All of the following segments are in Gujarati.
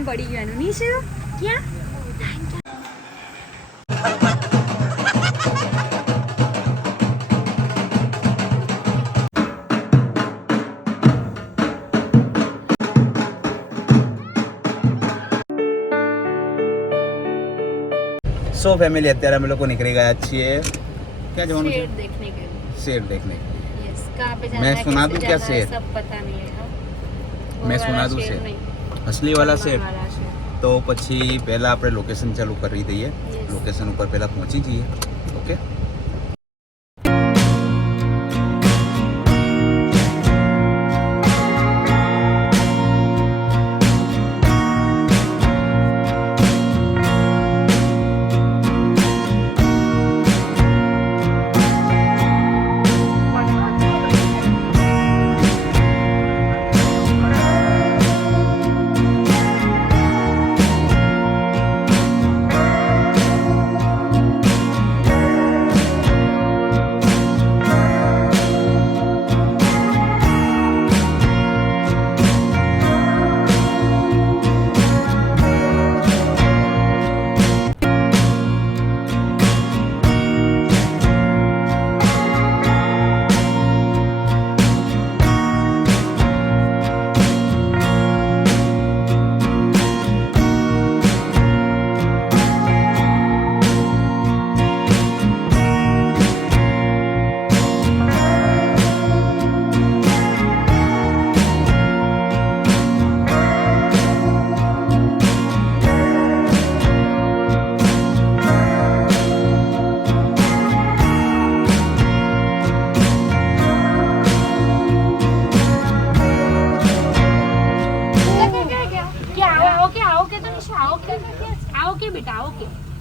ધ્યાન પડી ગયું એનું. નિશુ ક્યાં? સો ફેમિલી અત્યારે અમે લોકો નીકળી ગયા છીએ. ક્યાં જવાનું છે? शेर देखने के लिए. यस, कहाँ पे जाना मैं है, सुना कैसे दूं क्या जाना है, शेर? सब पता नहीं है. मैं सुना दूं शेर? असली वाला शेर. તો પછી પહેલા આપણે લોકેશન ચાલુ કરી દઈએ. લોકેશન ઉપર પહેલા પહોંચી જઈએ. ઓકે.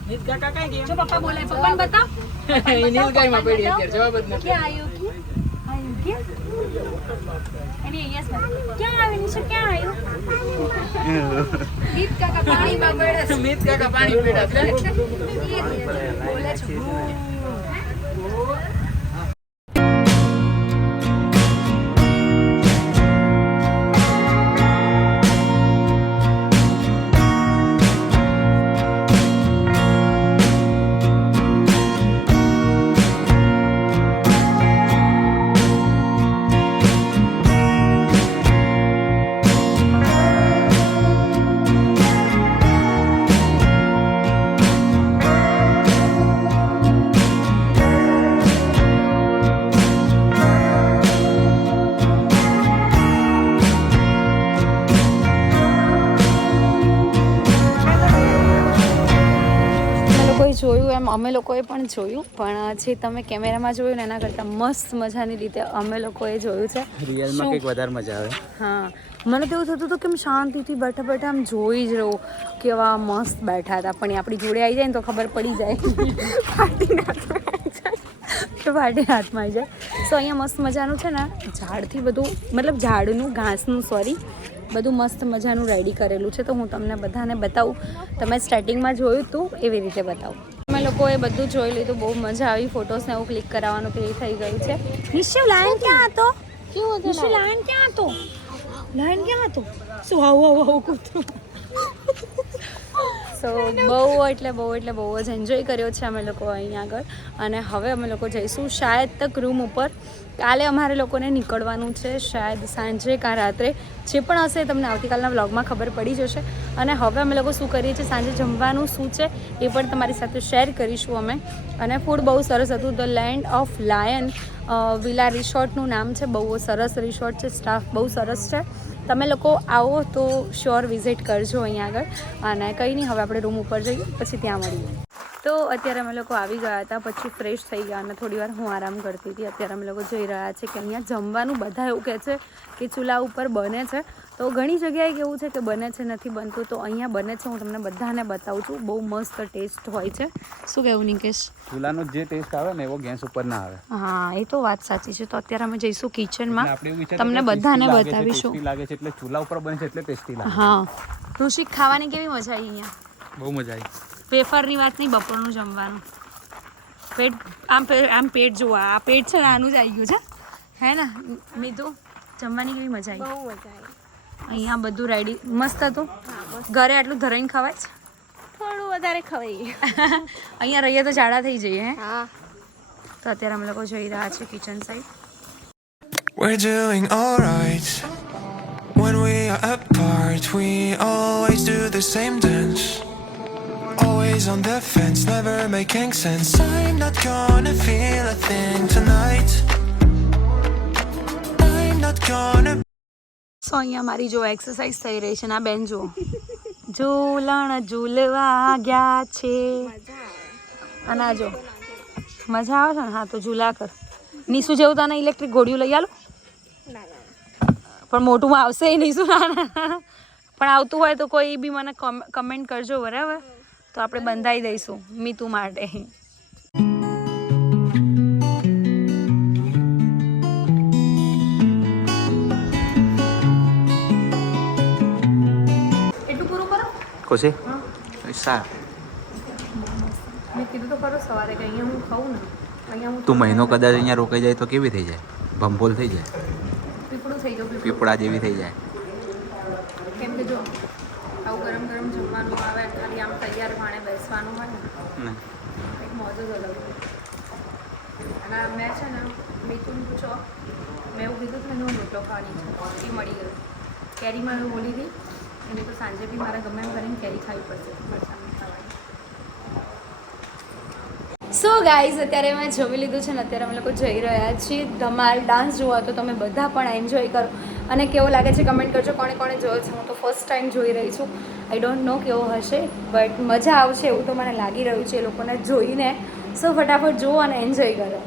નીલ કાકા કઈ ગયા? જો પપ્પા બોલે, પપ્પાને બતાવ. નીલ ગાય માં પડી અત્યારે જવાબ જ નથી. ક્યાં આવ્યું કે? આવ્યું કે? એની યસ બતાવ. ક્યાં આવ્યું નિશુ? ક્યાં આવ્યું? નીત કાકા પાણીમાં પડે છે. નીલ કાકા પાણી પીડા છે. બોલે છે. જોયું એમ અમે લોકોએ પણ જોયું, પણ જે તમે કેમેરામાં જોયું ને એના કરતાં મસ્ત મજાની રીતે અમે લોકોએ જોયું છે. રિયલમાં કંઈક વધારે મજા આવે. હા, મને તો એવું થતું હતું કે શાંતિથી બેઠા બેઠા આમ જોઈ જ રહું કેવા મસ્ત બેઠા હતા, પણ એ આપણી જોડે આવી જાય ને તો ખબર પડી જાય ફાટીને હાથમાં આવી જાય તો ફાટીને હાથમાં આવી જાય. સો અહીંયા મસ્ત મજાનું છે ને ઝાડથી બધું, મતલબ ઝાડનું ઘાસનું બધું મસ્ત મજાનું રેડી કરેલું છે. તો હું તમને બધાને બતાવું. તમે સ્ટાર્ટિંગમાં જોયું હતું એવી રીતે બતાવું. અમે લોકોએ બધું જોઈ લીધું, બહુ મજા આવી. ફોટોસને એવું ક્લિક કરાવવાનું ક્લિક થઈ ગયું છે. નિશુ લાયન ક્યાં હતો? નિશુ લાયન ક્યાં હતો? લાયન ક્યાં હતો? શું આવું કૂતરું. સો બહુ જ એન્જોય કર્યો છે અમે લોકો અહીંયા આગળ. અને હવે અમે લોકો જઈશું શાયદ તક રૂમ ઉપર. કાલે અમારે લોકોને નીકળવાનું છે, શાયદ સાંજે કાં રાત્રે, જે પણ હશે તમને આવતીકાલના વ્લોગમાં ખબર પડી જશે. અને હવે અમે લોકો શું કરીએ છીએ, સાંજે જમવાનું શું છે એ પણ તમારી સાથે શેર કરીશું અમે. અને ફૂડ બહુ સરસ હતું. The land of lion villa રિસોર્ટનું નામ છે. બહુ સરસ રિસોર્ટ છે, સ્ટાફ બહુ સરસ છે. તમે લોકો આવો તો શ્યોર વિઝિટ કરજો અહીંયા આગળ. અને કંઈ નહીં, હવે આપણે રૂમ ઉપર જઈએ, પછી ત્યાં મળીએ. તો અત્યારે અમે લોકો આવી ગયા હતા, પછી ફ્રેશ થઈ ગયા અને થોડી વાર હું આરામ કરતી હતી. અત્યારે અમે લોકો જઈ રહ્યા છે કે અહીંયા જમવાનું બધા એવું કહે છે કે ચૂલા ઉપર બને છે. તો ઘણી જગ્યાએ કેવું છે કે બને છે, નથી બનતું. તો અહીંયા બને છે, હું તમને બધાને બતાવું છું. બહુ મસ્ત ટેસ્ટ હોય છે. શું કહેવું નિકેશ? ચૂલાનો જે ટેસ્ટ આવે ને એવો ગેસ ઉપર ના આવે. હા, એ તો વાત સાચી છે. તો અત્યારે અમે જઈશું કિચનમાં, તમને બધાને બતાવીશું. લાગે છે એટલે ચૂલા ઉપર બને છે એટલે ટેસ્ટી લાગે. હા, ઋષિક ખાવાની કેવી મજા આવી અહીંયા? બહુ મજા આવી. પેપરની વાત નહીં, બપોરનું જમવાનું પેટ આમ પેટ જોવા, આ પેટ છે ને આનું જ આવી ગયું છે, હે ને મીતુ? જમવાની કેવી મજા આવી? બહુ મજા આવી. અહીંયા બધું રેડી મસ્ત હતું. ઘરે આટલું ધરાઈને ખવાય છે? થોડું વધારે ખવાઈ. અહીંયા રહીએ તો જાડા થઈ જઈએ હે. હા. તો અત્યારે અમે લોકો જઈ રહ્યા છે kitchen side. We're doing alright. When we are apart, we always do the same dance. Always on the fence, never making sense. I'm not gonna feel a thing tonight. I'm not gonna. સો અહીંયા મારી જો એક્સરસાઇઝ થઈ રહી છે ને આ બેન જો ઝૂલણ ઝૂલવા ગયા છે અને આ જો મજા આવે છે ને. હા તો ઝૂલા કર. નીસુ જેવું તને ઇલેક્ટ્રિક ઘોડિયું લઈ આલું? પણ મોટું આવશે નીસુ ના પણ આવતું હોય તો કોઈ બી મને કમેન્ટ કરજો બરાબર, તો આપણે બંધાઈ દઈશું મીતુ માટે. એટલું પૂરું કરો. ખુશી સાર મેં કીધું તો ખરો સવારે કે અહીંયા હું ખાઉં ને અહીંયા હું તું મહિનો કદાચ અહીંયા રોકાઈ જાય તો કેવી થઈ જાય? ભંભોલ થઈ જાય, પીપળું થઈ જાઉં. પીપળા જેવી થઈ જાય. કેમ કે જો આવું ગરમ ગરમ જમવાનું આવે, ખાલી આમ તૈયાર ભાણે બેસવાનું હોય ને એક મોજ જ અલગ હોય. અને મેં છે ને મીઠું પૂછો, મેં એવું કીધું હતું એનો રોટલો ખાવાની છે, એ મળી ગયો. કેરીમાં એવું બોલી હતી એની તો સાંજે બી મારે ગમે એમ કરીને કેરી ખાવી પડશે મરચાંની ખાવાની. સો ગાઈઝ અત્યારે મેં જમી લીધું છે ને અત્યારે અમે લોકો જઈ રહ્યા છીએ ધમાલ ડાન્સ જોવા. તો તમે બધા પણ એન્જોય કરો અને કેવો લાગે છે કમેન્ટ કરજો. કોણે કોણે જોયો છે? હું તો ફર્સ્ટ ટાઈમ જોઈ રહી છું. આઈ ડોન્ટ નો કેવો હશે બટ મજા આવશે એવું તો મને લાગી રહ્યું છે એ લોકોને જોઈને. સો ફટાફટ જુઓ અને એન્જોય કરો.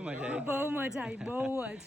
કેવી મજા આવી બહુ મજા આવી બહુ જ